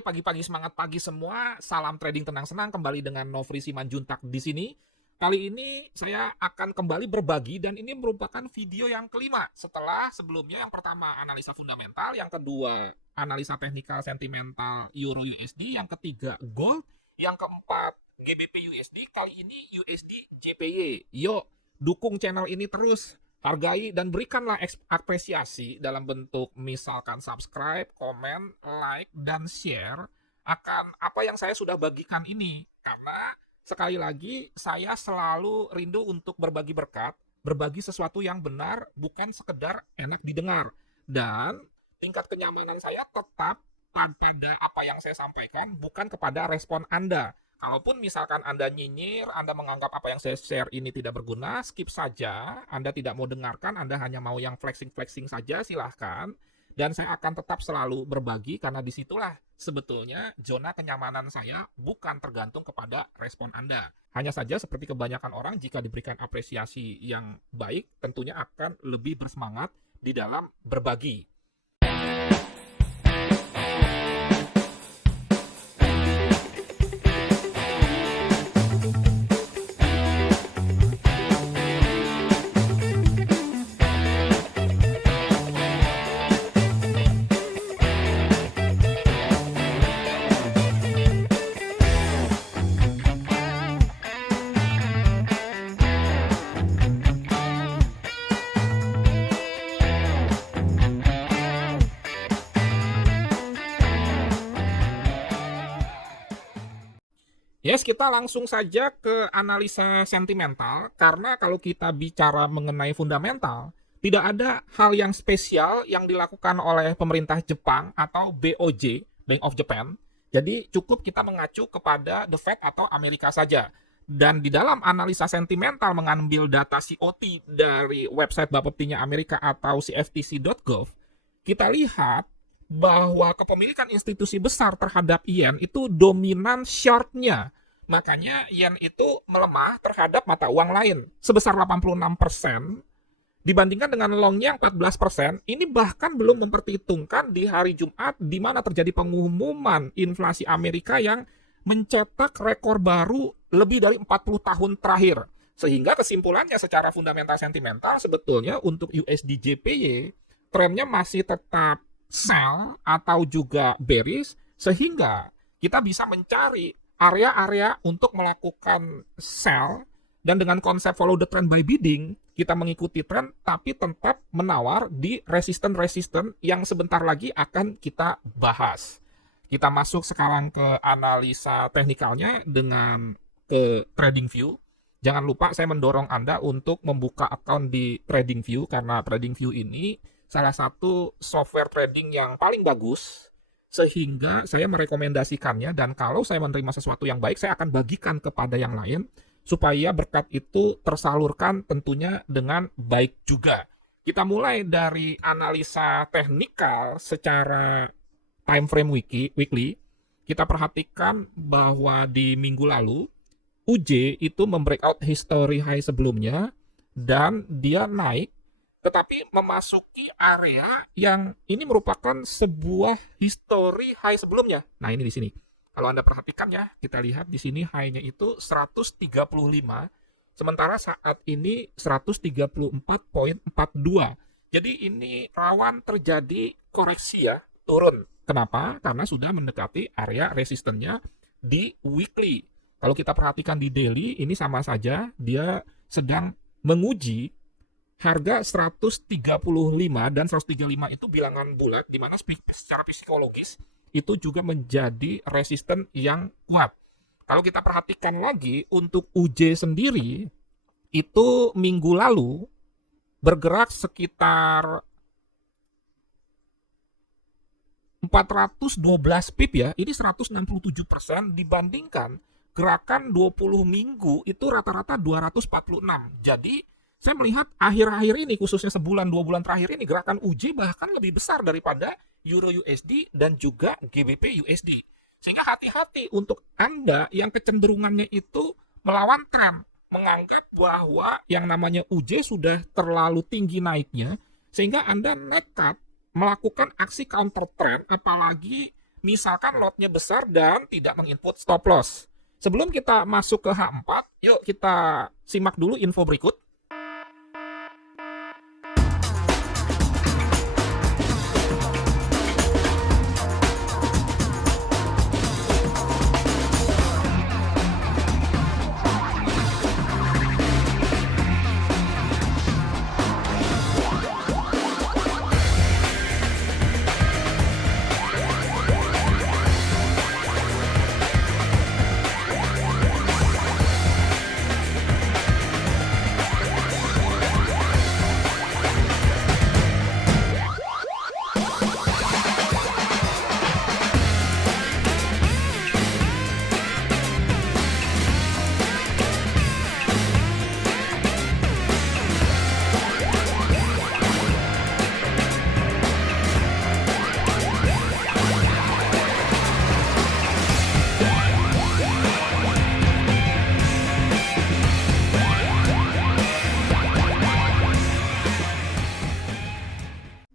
pagi-pagi semangat pagi semua. Salam trading tenang senang kembali dengan Nofri Simanjuntak di sini. Kali ini saya akan kembali berbagi dan ini merupakan video yang kelima setelah sebelumnya yang pertama analisa fundamental, yang kedua analisa teknikal sentimental Euro USD, yang ketiga gold, yang keempat GBP USD, kali ini USD JPY. Yuk, dukung channel ini terus. Hargai dan berikanlah apresiasi dalam bentuk misalkan subscribe, komen, like, dan share akan apa yang saya sudah bagikan ini. Karena sekali lagi saya selalu rindu untuk berbagi berkat, berbagi sesuatu yang benar, bukan sekedar enak didengar. Dan tingkat kenyamanan saya tetap pada apa yang saya sampaikan, bukan kepada respon Anda. Kalaupun misalkan Anda nyinyir, Anda menganggap apa yang saya share ini tidak berguna, skip saja. Anda tidak mau dengarkan, Anda hanya mau yang flexing-flexing saja, silahkan. Dan saya akan tetap selalu berbagi, karena disitulah sebetulnya zona kenyamanan saya bukan tergantung kepada respon Anda. Hanya saja seperti kebanyakan orang, jika diberikan apresiasi yang baik, tentunya akan lebih bersemangat di dalam berbagi. Yes, kita langsung saja ke analisa sentimental, karena kalau kita bicara mengenai fundamental, tidak ada hal yang spesial yang dilakukan oleh pemerintah Jepang atau BOJ, Bank of Japan. Jadi cukup kita mengacu kepada The Fed atau Amerika saja. Dan di dalam analisa sentimental mengambil data COT dari website Bapeptinya Amerika atau cftc.gov, kita lihat bahwa kepemilikan institusi besar terhadap yen itu dominan short-nya. Makanya yen itu melemah terhadap mata uang lain sebesar 86% dibandingkan dengan long-nya 14%. Ini bahkan belum memperhitungkan di hari Jumat di mana terjadi pengumuman inflasi Amerika yang mencetak rekor baru lebih dari 40 tahun terakhir. Sehingga kesimpulannya secara fundamental sentimental sebetulnya untuk USD JPY trennya masih tetap sell atau juga bearish, sehingga kita bisa mencari area-area untuk melakukan sell, dan dengan konsep follow the trend by bidding, kita mengikuti tren tapi tetap menawar di resisten-resisten yang sebentar lagi akan kita bahas. Kita masuk sekarang ke analisa teknikalnya dengan ke TradingView. Jangan lupa saya mendorong Anda untuk membuka akun di TradingView, karena TradingView ini salah satu software trading yang paling bagus, sehingga saya merekomendasikannya, dan kalau saya menerima sesuatu yang baik, saya akan bagikan kepada yang lain, supaya berkat itu tersalurkan tentunya dengan baik juga. Kita mulai dari analisa teknikal secara time frame weekly. Kita perhatikan bahwa di minggu lalu, UJ itu membreakout history high sebelumnya, dan dia naik tetapi memasuki area yang ini merupakan sebuah history high sebelumnya. Nah, ini di sini. Kalau Anda perhatikan ya, kita lihat di sini high-nya itu 135, sementara saat ini 134,42. Jadi ini rawan terjadi koreksi ya, turun. Kenapa? Karena sudah mendekati area resistennya di weekly. Kalau kita perhatikan di daily, ini sama saja, dia sedang menguji harga 135 dan 135 itu bilangan bulat, di mana secara psikologis itu juga menjadi resisten yang kuat. Kalau kita perhatikan lagi untuk UJ sendiri, itu minggu lalu bergerak sekitar 412 pip ya, ini 167% dibandingkan gerakan 20 minggu itu rata-rata 246. Jadi saya melihat akhir-akhir ini, khususnya sebulan, 2 bulan terakhir ini, gerakan UJ bahkan lebih besar daripada Euro USD dan juga GBP USD. Sehingga hati-hati untuk Anda yang kecenderungannya itu melawan tren, menganggap bahwa yang namanya UJ sudah terlalu tinggi naiknya, sehingga Anda nekat melakukan aksi counter trend, apalagi Misalkan lotnya besar dan tidak menginput stop loss. Sebelum kita masuk ke H4, yuk kita simak dulu info berikut.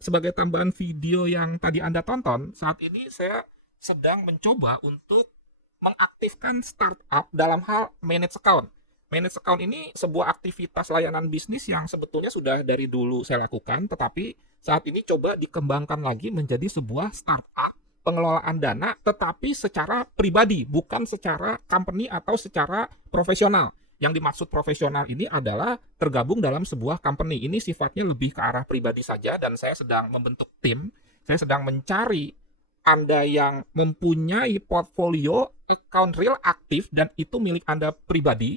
Sebagai tambahan video yang tadi Anda tonton, saat ini saya sedang mencoba untuk mengaktifkan startup dalam hal manage account. Manage account ini sebuah aktivitas layanan bisnis yang sebetulnya sudah dari dulu saya lakukan, tetapi saat ini coba dikembangkan lagi menjadi sebuah startup pengelolaan dana, tetapi secara pribadi, bukan secara company atau secara profesional. Yang dimaksud profesional ini adalah tergabung dalam sebuah company. Ini sifatnya lebih ke arah pribadi saja dan saya sedang membentuk tim. Saya sedang mencari Anda yang mempunyai portfolio account real aktif dan itu milik Anda pribadi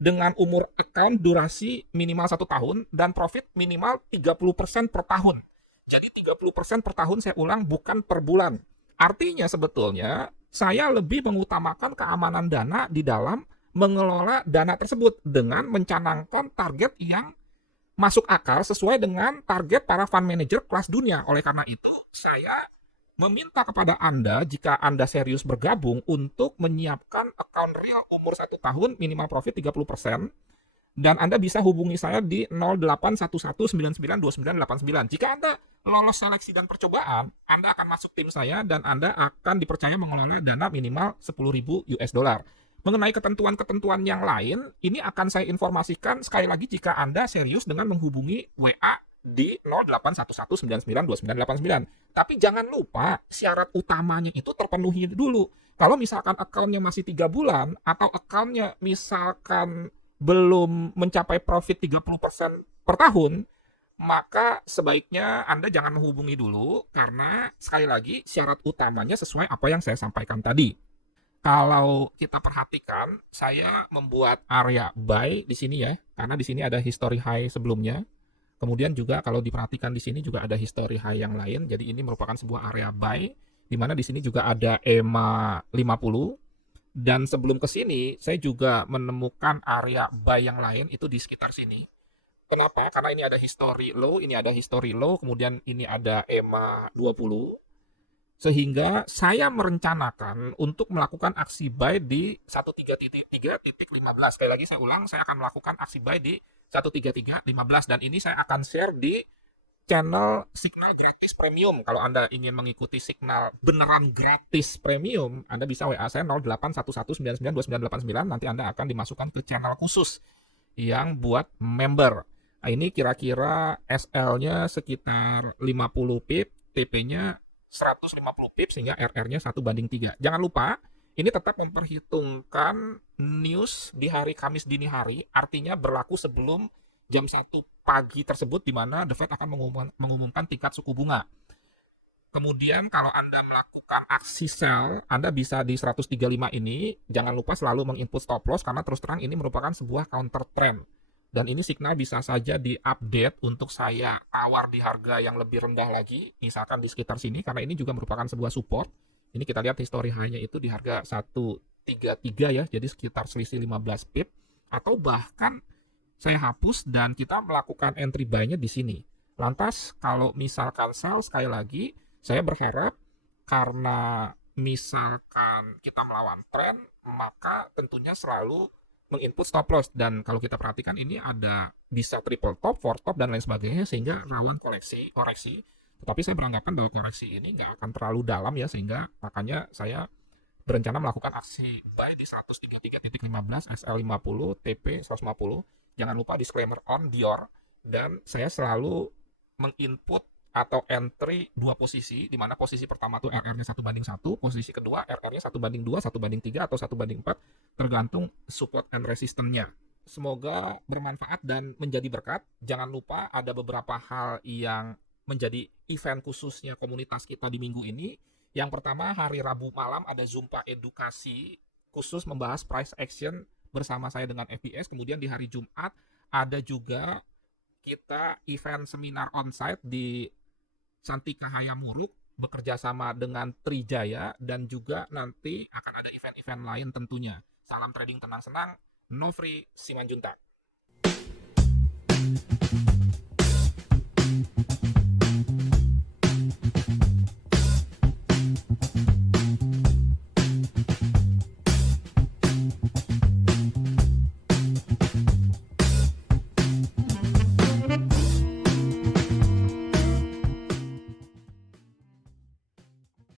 dengan umur account durasi minimal 1 tahun dan profit minimal 30% per tahun. Jadi 30% per tahun, saya ulang, bukan per bulan. Artinya sebetulnya saya lebih mengutamakan keamanan dana di dalam mengelola dana tersebut dengan mencanangkan target yang masuk akal sesuai dengan target para fund manager kelas dunia. Oleh karena itu, saya meminta kepada Anda, jika Anda serius bergabung, untuk menyiapkan account real umur 1 tahun, minimal profit 30%, dan Anda bisa hubungi saya di 0811992989. Jika Anda lolos seleksi dan percobaan, Anda akan masuk tim saya dan Anda akan dipercaya mengelola dana minimal 10.000 US dollar. Mengenai ketentuan-ketentuan yang lain, ini akan saya informasikan sekali lagi jika Anda serius dengan menghubungi WA di 0811992989. Tapi jangan lupa syarat utamanya itu terpenuhi dulu. Kalau misalkan account-nya masih 3 bulan atau account-nya misalkan belum mencapai profit 30% per tahun, maka sebaiknya Anda jangan menghubungi dulu karena sekali lagi syarat utamanya sesuai apa yang saya sampaikan tadi. Kalau kita perhatikan, saya membuat area buy di sini ya, karena di sini ada history high sebelumnya. Kemudian juga kalau diperhatikan di sini juga ada history high yang lain. Jadi ini merupakan sebuah area buy, di mana di sini juga ada EMA 50. Dan sebelum ke sini, saya juga menemukan area buy yang lain itu di sekitar sini. Kenapa? Karena ini ada history low, ini ada history low, kemudian ini ada EMA 20. Sehingga saya merencanakan untuk melakukan aksi buy di 133.15. Sekali lagi saya ulang, saya akan melakukan aksi buy di 133.15 dan ini saya akan share di channel Signal Gratis Premium. Kalau Anda ingin mengikuti Signal beneran gratis premium, Anda bisa WA saya 0811992989, nanti Anda akan dimasukkan ke channel khusus yang buat member. Nah, ini kira-kira SL-nya sekitar 50 pip, TP-nya 150 pips sehingga RR-nya 1:3. Jangan lupa, ini tetap memperhitungkan news di hari Kamis dini hari, artinya berlaku sebelum jam 1 pagi tersebut di mana The Fed akan mengumumkan tingkat suku bunga. Kemudian kalau Anda melakukan aksi sell, Anda bisa di 135 ini, jangan lupa selalu menginput stop loss karena terus terang ini merupakan sebuah counter trend. Dan ini signal bisa saja di-update untuk saya tawar di harga yang lebih rendah lagi, misalkan di sekitar sini, karena ini juga merupakan sebuah support. Ini kita lihat history high-nya itu di harga 133 ya, jadi sekitar selisih 15 pip, atau bahkan saya hapus dan kita melakukan entry buy-nya di sini. Lantas kalau misalkan sell, sekali lagi, saya berharap karena misalkan kita melawan tren, maka tentunya selalu menginput stop loss, dan kalau kita perhatikan ini ada bisa triple top, four top dan lain sebagainya sehingga rawan koreksi. Tetapi saya beranggapan bahwa koreksi ini nggak akan terlalu dalam ya, sehingga makanya saya berencana melakukan aksi buy di 133.15 SL50 TP 150. Jangan lupa disclaimer on Dior, dan saya selalu menginput atau entry dua posisi, di mana posisi pertama tuh RR-nya 1:1, posisi kedua RR-nya 1:2, 1:3, atau 1:4, tergantung support and resistance-nya. Semoga bermanfaat dan menjadi berkat. Jangan lupa ada beberapa hal yang menjadi event khususnya komunitas kita di minggu ini. Yang pertama, hari Rabu malam ada Zumba edukasi khusus membahas price action bersama saya dengan FBS. Kemudian di hari Jumat ada juga kita event seminar onsite di Santika Hayamuruk bekerja sama dengan Trijaya, dan juga nanti akan ada event-event lain tentunya. Salam trading tenang senang, Nofri Simanjuntak.